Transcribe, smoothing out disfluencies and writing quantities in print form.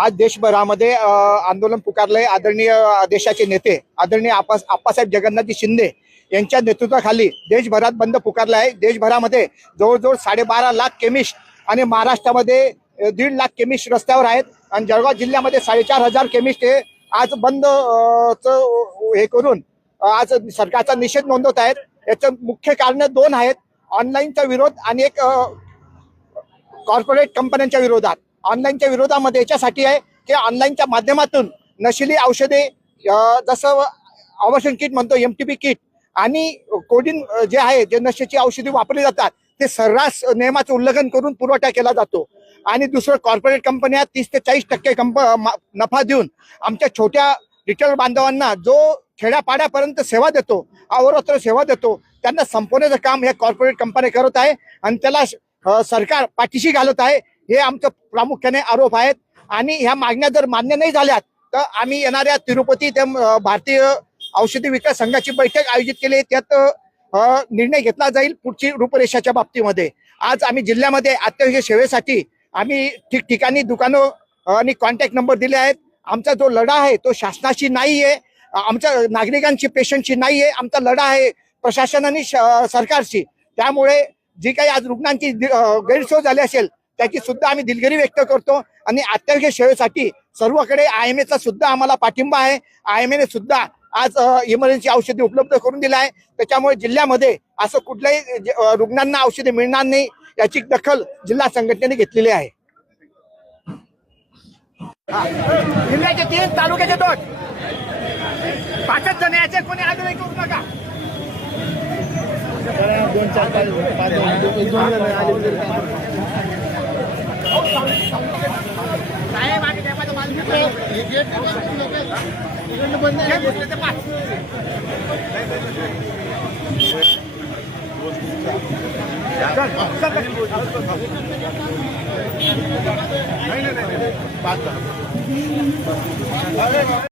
आज देशभरामध्ये आंदोलन पुकारले। आदरणीय देशाचे नेते आदरणीय आप्पासाहेब जगन्नाथजी शिंदे यांच्या नेतृत्वाखाली देशभरात बंद पुकारला आहे। देशभरामध्ये जवळजवळ 12.5 लाख केमिस्ट आणि महाराष्ट्रामध्ये 1.5 लाख केमिस्ट रस्त्यावर आहेत आणि जळगाव जिल्ह्यामध्ये 4,500 केमिस्ट हे आज बंद हे करून आज सरकारचा निषेध नोंदवत आहेत। याचं मुख्य कारण 2 आहेत, ऑनलाईनचा विरोध आणि एक कॉर्पोरेट कंपन्यांच्या विरोधात। ऑनलाईनच्या विरोधामध्ये याच्यासाठी आहे की ऑनलाईनच्या माध्यमातून नशिली औषधे जसं ऑपरेशन किट म्हणतो MTP किट आणि कोडिन जे आहे जे नशेची औषधी वापरली जातात ते सर्रास नियमाचं उल्लंघन करून पुरवठा केला जातो। आणि दुसरं कॉर्पोरेट कंपन्या 30 ते 40% नफा देऊन आमच्या छोट्या रिटेल बांधवांना जो खेड्यापाड्यापर्यंत सेवा देतो, अहोरात्र सेवा देतो, त्यांना संपवण्याचं काम हे कॉर्पोरेट कंपन्या करत आहे आणि त्याला सरकार पाठीशी घालत आहे। हे आमचं प्रामुख्याने आरोप आहेत आणि ह्या मागण्या जर मान्य नाही झाल्यात तर आम्ही येणाऱ्या तिरुपती ते भारतीय औषधी विकास संघाची बैठक आयोजित केली, त्यात निर्णय घेतला जाईल पुढची रूपरेषाच्या बाबतीमध्ये। आज आम्ही जिल्ह्यामध्ये अत्यावश्यक सेवेसाठी आम्ही ठिकठिकाणी दुकानं आणि कॉन्टॅक्ट नंबर दिले आहेत। आमचा जो लढा आहे तो शासनाशी नाही आहे, आमच्या नागरिकांची पेशंटची नाही आहे. आमचा लढा आहे प्रशासनाने सरकारशी. त्यामुळे जी काही आज रुग्णांची गैरसोय झाली असेल त्याची सुद्धा आम्ही दिलगिरी व्यक्त करतो आणि अत्यावश्यक सेवेसाठी सर्वकडे IMA चा सुद्धा आम्हाला पाठिंबा आहे. IMA ने सुद्धा आज इमर्जन्सी औषधी उपलब्ध करून दिला आहे. त्याच्यामुळे जिल्ह्यामध्ये असं कुठल्याही रुग्णांना औषधे मिळणार नाही याची दखल जिल्हा संघटनेने घेतलेली आहे. जिल्ह्याचे 3 तालुक्याचे 2 5 जण याचे कोणी आंदोलन करू नका. 2-4-5 साहेब आम्ही त्यामध्ये नाही